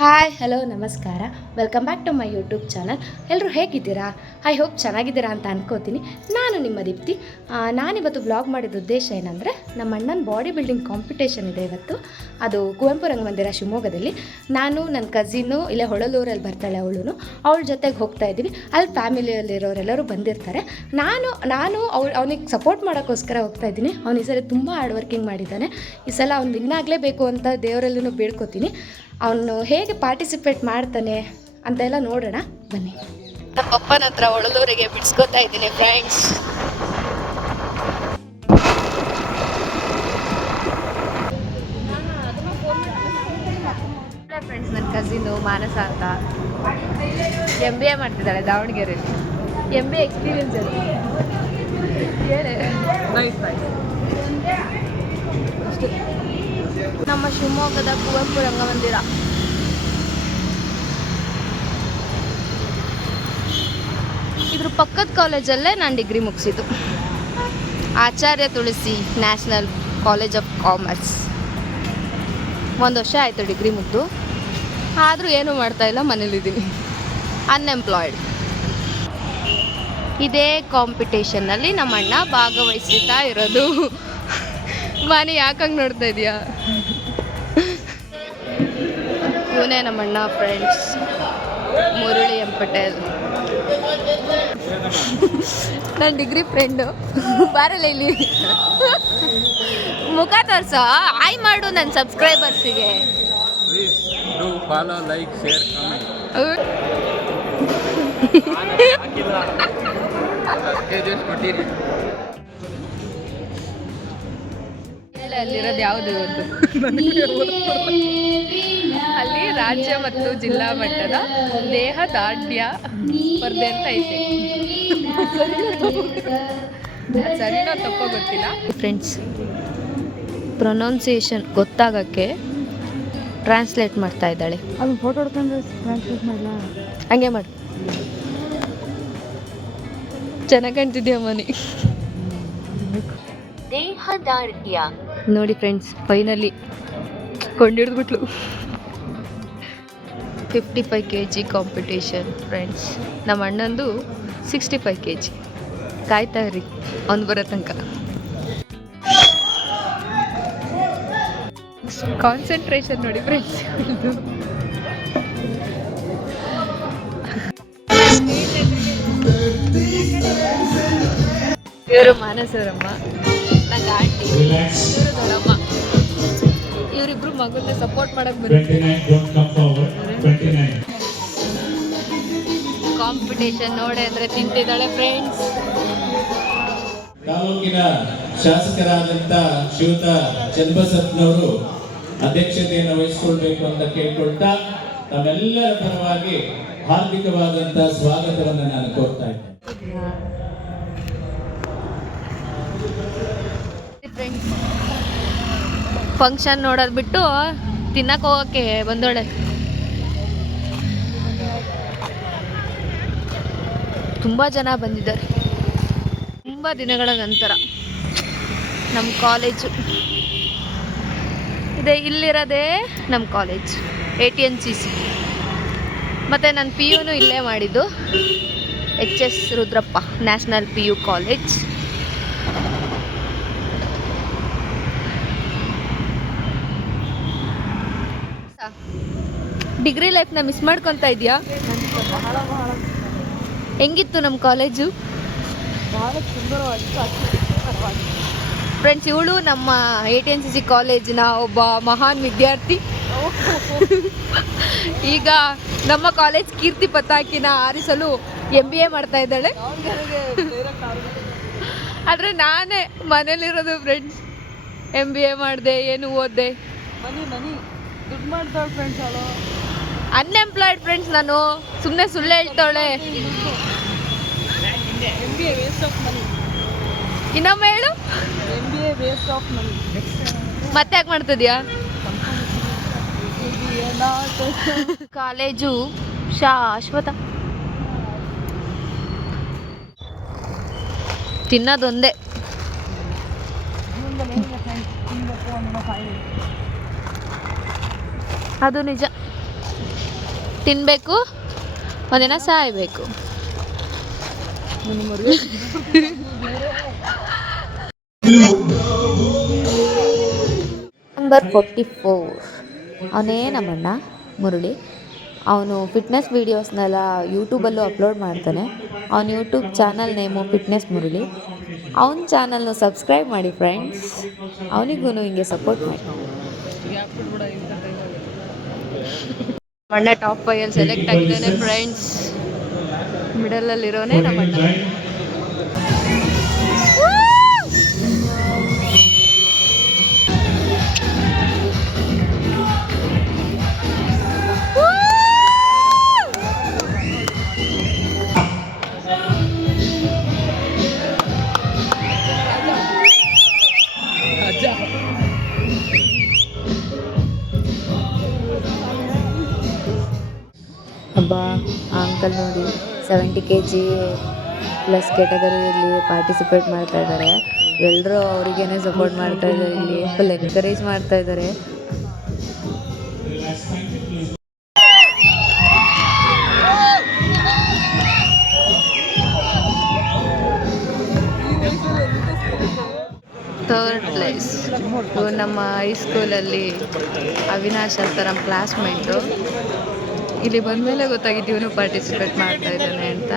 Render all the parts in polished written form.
Hi hello ನಮಸ್ಕಾರ, welcome back to my YouTube channel. ಎಲ್ಲರೂ ಹೇಗಿದ್ದೀರಾ? ಐ ಹೋಪ್ ಚೆನ್ನಾಗಿದ್ದೀರಾ ಅಂತ ಅನ್ಕೋತೀನಿ. ನಾನು ನಿಮ್ಮ ದೀಪ್ತಿ. ನಾನಿವತ್ತು ಬ್ಲಾಗ್ ಮಾಡಿದ ಉದ್ದೇಶ ಏನಂದರೆ, ನಮ್ಮ ಅಣ್ಣನ ಬಾಡಿ ಬಿಲ್ಡಿಂಗ್ ಕಾಂಪಿಟೇಷನ್ ಇದೆ ಇವತ್ತು. ಅದು ಕುವೆಂಪು ರಂಗಮಂದಿರ ಶಿವಮೊಗ್ಗದಲ್ಲಿ. ನಾನು ನನ್ನ ಕಝಿನ್ನು ಇಲ್ಲೇ ಹೊಳಲೂರಲ್ಲಿ ಬರ್ತಾಳೆ, ಅವಳ ಜೊತೆಗೆ ಹೋಗ್ತಾ ಇದ್ದೀವಿ. ಅಲ್ಲಿ ಫ್ಯಾಮಿಲಿಯಲ್ಲಿರೋರೆಲ್ಲರೂ ಬಂದಿರ್ತಾರೆ. ನಾನು ಅವನಿಗೆ ಸಪೋರ್ಟ್ ಮಾಡೋಕ್ಕೋಸ್ಕರ ಹೋಗ್ತಾ ಇದ್ದೀನಿ. ಅವನು ಈ ಸಲ ತುಂಬ ಹಾರ್ಡ್ ವರ್ಕಿಂಗ್ ಮಾಡಿದ್ದಾನೆ. ಈ ಸಲ ಅವ್ನು ವಿನ್ ಆಗಲೇಬೇಕು ಅಂತ ದೇವರಲ್ಲೂ ಬೇಡ್ಕೋತೀನಿ. ಅವನು ಹೇಗೆ ಪಾರ್ಟಿಸಿಪೇಟ್ ಮಾಡ್ತಾನೆ ಅಂತೆಲ್ಲ ನೋಡೋಣ ಬನ್ನಿ. ನಮ್ಮ ಪಪ್ಪನ ಹತ್ರ ಹೊಳಲೂರಿಗೆ ಬಿಡಿಸ್ಕೊತಾ ಇದ್ದೀನಿ ಫ್ರೆಂಡ್ಸ್. ಫ್ರೆಂಡ್ಸ್, ನನ್ನ ಕಸಿನು ಮಾನಸ ಅಂತ MBA ಮಾಡ್ತಿದ್ದಾಳೆ ದಾವಣಗೆರೆಯಲ್ಲಿ. MBA ಎಕ್ಸ್ಪೀರಿಯನ್ಸ್ ಅಲ್ಲಿ ಹೇಳಿ. ನಮ್ಮ ಶಿವಮೊಗ್ಗದ ಕುವೆಂಪು ರಂಗಮಂದಿರ. ಇದ್ರ ಪಕ್ಕದ ಕಾಲೇಜಲ್ಲೇ ನಾನು ಡಿಗ್ರಿ ಮುಗಿಸಿದ್ದು, Acharya Tulsi national college of commerce. 1 ವರ್ಷ ಆಯಿತು ಡಿಗ್ರಿ ಮುಗಿದು, ಆದರೂ ಏನೂ ಮಾಡ್ತಾಯಿಲ್ಲ, ಮನೇಲಿದ್ದೀನಿ, ಅನ್ಎಂಪ್ಲಾಯ್ಡ್. ಇದೇ ಕಾಂಪಿಟೇಷನ್ನಲ್ಲಿ ನಮ್ಮ ಅಣ್ಣ ಭಾಗವಹಿಸ್ತಾ ಇರೋದು. ಮನೆ ಯಾಕಂಗೆ ನೋಡ್ತಾ ಇದೆಯಾ? ಇವನೇ ನಮ್ಮಣ್ಣ ಫ್ರೆಂಡ್ಸ್, ಮುರಳಿ ಎಂ ಪಟೇಲ್, ನನ್ನ ಡಿಗ್ರಿ ಫ್ರೆಂಡು. ಬಾರಲ್ಲ ಇಲ್ಲಿ, ಮುಖ ತೋರಿಸೋ, ಆಯ್ ಮಾಡು ನನ್ನ ಸಬ್ಸ್ಕ್ರೈಬರ್ಸಿಗೆ. ಅಲ್ಲಿರೋದು ಯಾವುದು ಇವತ್ತು? ಅಲ್ಲಿ ರಾಜ್ಯ ಮತ್ತು ಜಿಲ್ಲಾ ಮಟ್ಟದ ದೇಹದಾಢ್ಯ ಸ್ಪರ್ಧೆ ಅಂತ ಐತೆ. ಸರಿನೋ ತಪ್ಪೋ ಗೊತ್ತಿಲ್ಲ ಫ್ರೆಂಡ್ಸ್. ಪ್ರೊನೌನ್ಸಿಯೇಷನ್ ಗೊತ್ತಾಗಕ್ಕೆ ಟ್ರಾನ್ಸ್ಲೇಟ್ ಮಾಡ್ತಾ ಇದ್ದಾಳೆ. ಅದು ಫೋಟೋ ಹೊಡ್ಕೊಂಡು ಟ್ರಾನ್ಸ್ಲೇಟ್ ಮಾಡಲ್ಲ, ಹಂಗೆ ಮಾಡು. ಚೆನ್ನಾಗಿ ಕಾಣ್ತಿದ್ಯಾ ಮನೆ. ದೇಹದಾಢ್ಯ ನೋಡಿ ಫ್ರೆಂಡ್ಸ್, ಫೈನಲಿ ಕೊಂಡಿಡ್ದ್ಬಿಟ್ಲು. 55 kg ಕಾಂಪಿಟೇಷನ್ ಫ್ರೆಂಡ್ಸ್. ನಮ್ಮ ಅಣ್ಣಂದು 65 kg. ಕಾಯ್ತಾ ಇರಿ ಅವ್ನು ಬರೋ ತನಕ. ಕಾನ್ಸಂಟ್ರೇಷನ್ ನೋಡಿ ಫ್ರೆಂಡ್ಸ್. ಇವರು ಮಾನಸರಮ್ಮ, ನನ್ನ ಆಂಟಿ, ಇವರು ದೊಡ್ಡಮ್ಮ. ಇವರಿಬ್ರು ಮಗನ್ನ ಸಪೋರ್ಟ್ ಮಾಡಕ್ ಬಂದಿದ್ದಾರೆ. ಕಾಂಪಿಟೇಷನ್ ನೋಡಿ ಅಂದ್ರೆ ತಿಂತಿದ್ದಾಳೆ ಫ್ರೆಂಡ್ಸ್. ತಾಲೂಕಿನ ಶಾಸಕರಾದಂತ ಶ್ರೀಯುತ ಚನ್ನಬಸಪ್ಪನವರು ಅಧ್ಯಕ್ಷತೆಯನ್ನು ವಹಿಸಿಕೊಳ್ಬೇಕು ಅಂತ ಕೇಳ್ಕೊಳ್ತಾ ತಮ್ಮೆಲ್ಲರ ಪರವಾಗಿ ಹಾರ್ದಿಕವಾದಂತ ಸ್ವಾಗತವನ್ನು ನಾನು ಕೋರ್ತಾ ಇದ್ದೇನೆ. ಫಂಕ್ಷನ್ ನೋಡೋದು ಬಿಟ್ಟು ತಿನ್ನಕ್ಕೆ ಹೋಗೋಕ್ಕೆ ಬಂದೋಳೆ. ತುಂಬ ಜನ ಬಂದಿದ್ದಾರೆ, ತುಂಬ ದಿನಗಳ ನಂತರ. ನಮ್ಮ ಕಾಲೇಜು ಇದೆ, ಇಲ್ಲಿರೋದೇ ನಮ್ಮ ಕಾಲೇಜ್ ATNCC. ಮತ್ತು ನನ್ನ PU ಇಲ್ಲೇ ಮಾಡಿದ್ದು, HS Rudrappa national PU college. Degree ಲೈಫ್ನ ಮಿಸ್ ಮಾಡ್ಕೊತಾ ಇದೆಯಾ? ಹೆಂಗಿತ್ತು ನಮ್ಮ ಕಾಲೇಜು? ಬಹಳ ಸುಂದರವಾಗಿತ್ತು. ಫ್ರೆಂಡ್ಸ್, ಇವಳು ನಮ್ಮ ATNCC ಕಾಲೇಜಿನ ಒಬ್ಬ ಮಹಾನ್ ವಿದ್ಯಾರ್ಥಿ. ಈಗ ನಮ್ಮ ಕಾಲೇಜ್ ಕೀರ್ತಿ ಪತಾಕಿನ ಹಾರಿಸಲು MBA ಮಾಡ್ತಾ ಇದ್ದಾಳೆ. ಆದರೆ ನಾನೇ ಮನೇಲಿರೋದು ಫ್ರೆಂಡ್ಸ್. MBA ಮಾಡಿದೆ, ಏನು ಓದಿದೆ? ಮನಿ ದುಡ್ಡು ಮಾಡ್ತಾಳೆ ಫ್ರೆಂಡ್ಸ್. ಅವಳು ಅನ್ಎಂಪ್ಲಾಯ್ಡ್ ಫ್ರೆಂಡ್ಸ್. ನಾನು ಸುಮ್ಮನೆ ಸುಳ್ಳು ಹೇಳ್ತಾಳೆ. MBA waste of money. ಇನ್ನೊಮ್ಮೆ ಹೇಳು. MBA waste of money. ಮತ್ತೆ ಯಾಕೆ ಮಾಡ್ತಿದ್ಯಾ? ಕಾಲೇಜು ಶಾಶ್ವತ. ತಿನ್ನೋದೊಂದೇ. ಅದು ನಿಜ. ತಿನ್ನಬೇಕು ಒಂದಿನ ಸಾಯಬೇಕು. ನಂಬರ್ 44 ಅವನೇ ನಮ್ಮಣ್ಣ ಮುರಳಿ. ಅವನು ಫಿಟ್ನೆಸ್ ವೀಡಿಯೋಸ್ನೆಲ್ಲ ಯೂಟ್ಯೂಬಲ್ಲೂ ಅಪ್ಲೋಡ್ ಮಾಡ್ತಾನೆ. ಅವನ YouTube channel name fitness Murali. ಅವನ ಚಾನಲ್ನು ಸಬ್ಸ್ಕ್ರೈಬ್ ಮಾಡಿ ಫ್ರೆಂಡ್ಸ್. ಅವನಿಗೂ ಹಿಂಗೆ ಸಪೋರ್ಟ್ ಮಾಡಿ. ಅಣ್ಣ ಟಾಪ್ 5 ಸೆಲೆಕ್ಟ್ ಆಗಿದ್ದಾನೆ ಫ್ರೆಂಡ್ಸ್. ಮಿಡಲಲ್ಲಿರೋನೇ ನಮ್ಮಣ್ಣ. ಹಬ್ಬ ಅಂಕಲ್ ನೋಡಿ 70 kg ಪ್ಲಸ್ ಕೆಟಗರಿಯಲ್ಲಿ ಪಾರ್ಟಿಸಿಪೇಟ್ ಮಾಡ್ತಾ ಇದ್ದಾರೆ. ಎಲ್ಲರೂ ಅವರಿಗೇನೆ ಸಪೋರ್ಟ್ ಮಾಡ್ತಾ ಇದ್ದಾರೆ. ಇಲ್ಲಿ ಫುಲ್ ಎನ್ಕರೇಜ್ ಮಾಡ್ತಾ ಇದ್ದಾರೆ. ಥರ್ಡ್ ಪ್ಲೇಸ್ ನಮ್ಮ ಹೈಸ್ಕೂಲಲ್ಲಿ ಅವಿನಾಶ್ ಅಂತ ನಮ್ಮ ಕ್ಲಾಸ್ಮೇಟು. ಇಲ್ಲಿ ಬಂದಮೇಲೆ ಗೊತ್ತಾಗಿದ್ದು ಇವನು ಪಾರ್ಟಿಸಿಪೇಟ್ ಮಾಡ್ತಾ ಇದ್ದಾನೆ ಅಂತ.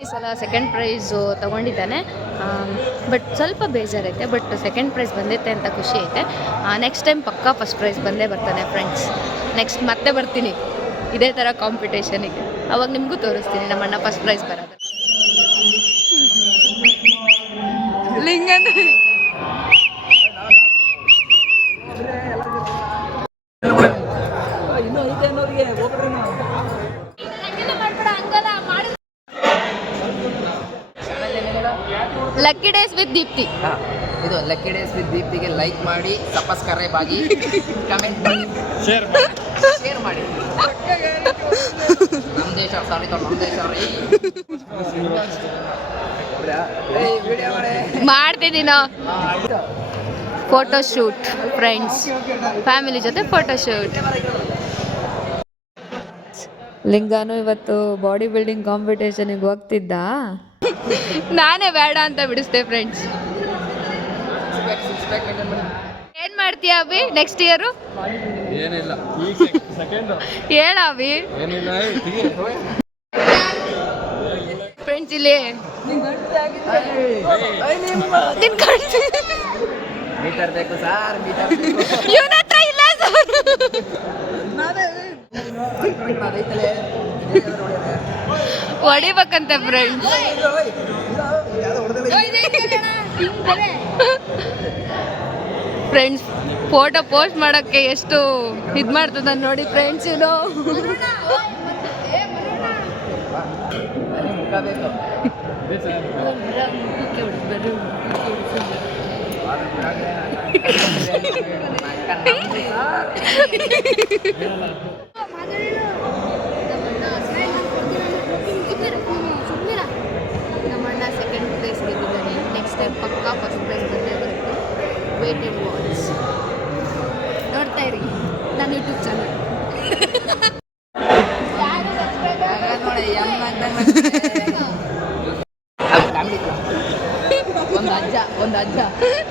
ಈ ಸಲ ಸೆಕೆಂಡ್ ಪ್ರೈಸು ತಗೊಂಡಿದ್ದಾನೆ. ಬಟ್ ಸ್ವಲ್ಪ ಬೇಜಾರೈತೆ. ಬಟ್ ಸೆಕೆಂಡ್ ಪ್ರೈಸ್ ಬಂದೈತೆ ಅಂತ ಖುಷಿ ಐತೆ. ನೆಕ್ಸ್ಟ್ ಟೈಮ್ ಪಕ್ಕಾ ಫಸ್ಟ್ ಪ್ರೈಸ್ ಬಂದೇ ಬರ್ತಾನೆ ಫ್ರೆಂಡ್ಸ್. ನೆಕ್ಸ್ಟ್ ಮತ್ತೆ ಬರ್ತೀನಿ ಇದೇ ಥರ ಕಾಂಪಿಟೇಷನಿಗೆ. ಅವಾಗ ನಿಮಗೂ ತೋರಿಸ್ತೀನಿ ನಮ್ಮಣ್ಣ ಫಸ್ಟ್ ಪ್ರೈಸ್ ಬರೋದು. ಲಿಂಗನ್ ಲಕ್ಕಿ ಡೇಸ್ ವಿತ್ ದೀಪ್ತಿ. ಇದು ಲಕ್ಕಿ ಡೇಸ್ ವಿತ್ ದೀಪ್ತಿಗೆ ಲೈಕ್ ಮಾಡಿ, ಸಬ್ಸ್ಕ್ರೈಬ್ ಆಗಿ, ಕಮೆಂಟ್ ಮಾಡಿ, ಶೇರ್ ಮಾಡಿ. ನಮ್ಮ ದೇಶ ಸಾರಿ ನಮ್ಮ ದೇಶ ಮಾಡ್ತಿದ್ದೀನೋ ಫೋಟೋ ಶೂಟ್ ಫ್ರೆಂಡ್ಸ್, ಫ್ಯಾಮಿಲಿ ಜೊತೆ ಫೋಟೋ ಶೂಟ್. ಲಿಂಗಾನು ಇವತ್ತು ಬಾಡಿ ಬಿಲ್ಡಿಂಗ್ ಕಾಂಪಿಟೇಷನಿಗೆ ಹೋಗ್ತಿದ್ದ. ನಾನೇ ಬೇಡ ಅಂತ ಬಿಡಿಸ್ದೆ ಫ್ರೆಂಡ್ಸ್. ಏನ್ ಮಾಡ್ತೀಯ ಅಭಿ ನೆಕ್ಸ್ಟ್ ಇಯರು? ಏನಿಲ್ಲ, ಹೇಳ ಅಭಿ. ಫ್ರೆಂಡ್ಸ್ ಇಲ್ಲಿ ಮೀಟರ್ ಬೇಕು ಸರ್, ಇವನ ಹತ್ರ ಇಲ್ಲ ಸರ್. ಹೊಡಿಬೇಕಂತೆ ಫ್ರೆಂಡ್ಸ್. ಫ್ರೆಂಡ್ಸ್ ಫೋಟೋ ಪೋಸ್ಟ್ ಮಾಡೋಕ್ಕೆ ಎಷ್ಟು ಇದು ಮಾಡ್ತದ ನೋಡಿ ಫ್ರೆಂಡ್ಸ್. ಇವನು ನಮ್ಮಣ್ಣ ಸೆಕೆಂಡ್ ಪ್ಲೇಸ್ ಗೆದ್ದಿದ್ದಾನೆ. ನೆಕ್ಸ್ಟ್ ಟೈಮ್ ಪಕ್ಕಾ ಫಸ್ಟ್ ಪ್ಲೇಸ್ ಬಂದೇ ಬರುತ್ತೆ. Wait and watch. ನೋಡ್ತಾ ಇರಿ ನನ್ನ ಯೂಟ್ಯೂಬ್ ಚಾನಲ್.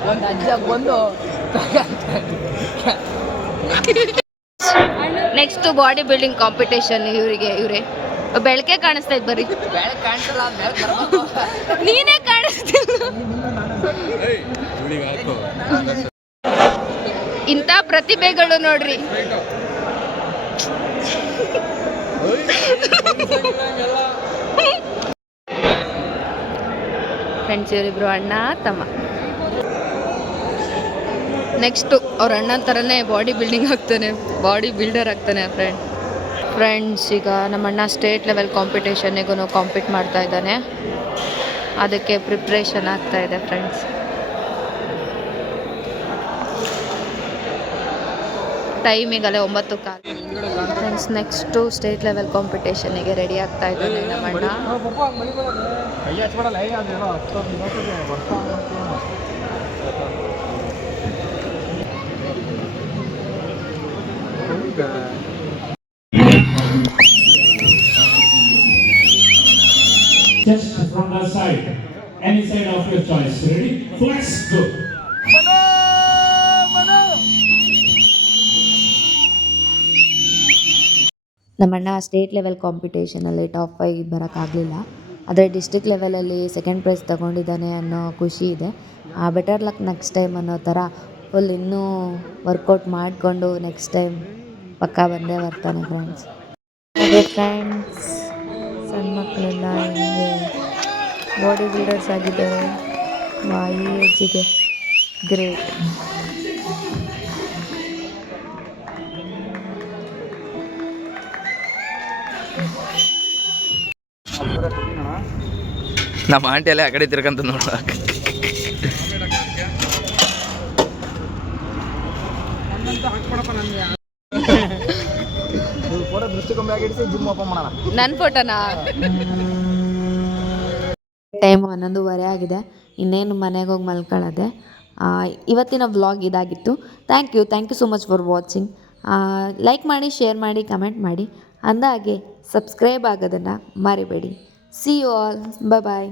ಒಂದು ಅಜ್ಜ ಬಂದು ನೆಕ್ಸ್ಟ್ ಬಾಡಿ ಬಿಲ್ಡಿಂಗ್ ಕಾಂಪಿಟೇಷನ್. ಇವರೇ ಬೆಳಕೆ ಕಾಣಿಸ್ತಾ ಇದ್ ಬರ್ರಿ. ಬೆಳಗ್ಗೆ ಕಾಣಿಸಲ್ಲ, ನೀನೇ ಕಾಣಿಸ್ತಿಲ್ಲ. ಇಂಥ ಪ್ರತಿಭೆಗಳು ನೋಡ್ರಿ. ಫ್ರೆಂಡ್ಸ್ ಇವರಿಬ್ರು ಅಣ್ಣ ತಮ್ಮ. ನೆಕ್ಸ್ಟು ಅವ್ರ ಅಣ್ಣನ ಥರನೇ ಬಾಡಿ ಬಿಲ್ಡಿಂಗ್ ಆಗ್ತಾನೆ, ಬಾಡಿ ಬಿಲ್ಡರ್ ಆಗ್ತಾನೆ ಫ್ರೆಂಡ್ಸ್. ಈಗ ನಮ್ಮಣ್ಣ ಸ್ಟೇಟ್ ಲೆವೆಲ್ ಕಾಂಪಿಟೇಷನ್ನಿಗೂ ಕಾಂಪೀಟ್ ಮಾಡ್ತಾ ಇದ್ದಾನೆ. ಅದಕ್ಕೆ ಪ್ರಿಪ್ರೇಷನ್ ಆಗ್ತಾ ಇದೆ ಫ್ರೆಂಡ್ಸ್. ಟೈಮಿಗಲ್ಲೇ 9:15. ಫ್ರೆಂಡ್ಸ್, ನೆಕ್ಸ್ಟು ಸ್ಟೇಟ್ ಲೆವೆಲ್ ಕಾಂಪಿಟೇಷನಿಗೆ ರೆಡಿ ಆಗ್ತಾ ಇದ್ದಾನೆ ನಮ್ಮಣ್ಣ. Just from the side, any side of your choice. Ready? Let's go. ನಮ್ಮಣ್ಣ ಸ್ಟೇಟ್ ಲೆವೆಲ್ ಕಾಂಪಿಟೇಷನಲ್ಲಿ ಟಾಪ್ 5 ಬರೋಕ್ಕಾಗಲಿಲ್ಲ, ಆದರೆ ಡಿಸ್ಟ್ರಿಕ್ಟ್ ಲೆವೆಲಲ್ಲಿ ಸೆಕೆಂಡ್ ಪ್ರೈಸ್ ತಗೊಂಡಿದ್ದಾನೆ ಅನ್ನೋ ಖುಷಿ ಇದೆ. ಬೆಟರ್ ಲಕ್ ನೆಕ್ಸ್ಟ್ ಟೈಮ್ ಅನ್ನೋ ಥರ ಫುಲ್ ಇನ್ನೂ ವರ್ಕೌಟ್ ಮಾಡಿಕೊಂಡು ನೆಕ್ಸ್ಟ್ ಟೈಮ್ ಪಕ್ಕಾ ಬಂದೇ ಬರ್ತಾನೆ ಫ್ರೆಂಡ್ಸ್. ಅದೇ ಫ್ರೆಂಡ್ಸ್, ಸಣ್ಣ ಮಕ್ಕಳೆಲ್ಲ ಹಿಂಗೆ ಬಾಡಿ ಬಿಲ್ಡರ್ಸ್ ಆಗಿದ್ದಾರೆ. ಈ ಏಜಿಗೆ ಗ್ರೇಟ್. ನಮ್ಮ ಆಂಟಿ ಎಲ್ಲ ಆ ಕಡೆ ತಿರ್ಕಂತ ನೋಡುವ. ನನ್ನ ಫೋಟೋನಾ? ಟೈಮ್ 11:30 ಆಗಿದೆ. ಇನ್ನೇನು ಮನೆಗೆ ಹೋಗಿ ಮಲ್ಕೊಳ್ಳೋದೆ. ಇವತ್ತಿನ ವ್ಲಾಗ್ ಇದಾಗಿತ್ತು. Thank you so much for watching. Like ಮಾಡಿ, ಶೇರ್ ಮಾಡಿ, ಕಮೆಂಟ್ ಮಾಡಿ, ಅಂದಾಗೆ ಸಬ್ಸ್ಕ್ರೈಬ್ ಆಗೋದನ್ನು ಮರಿಬೇಡಿ. See you all. ಬಾಯ್.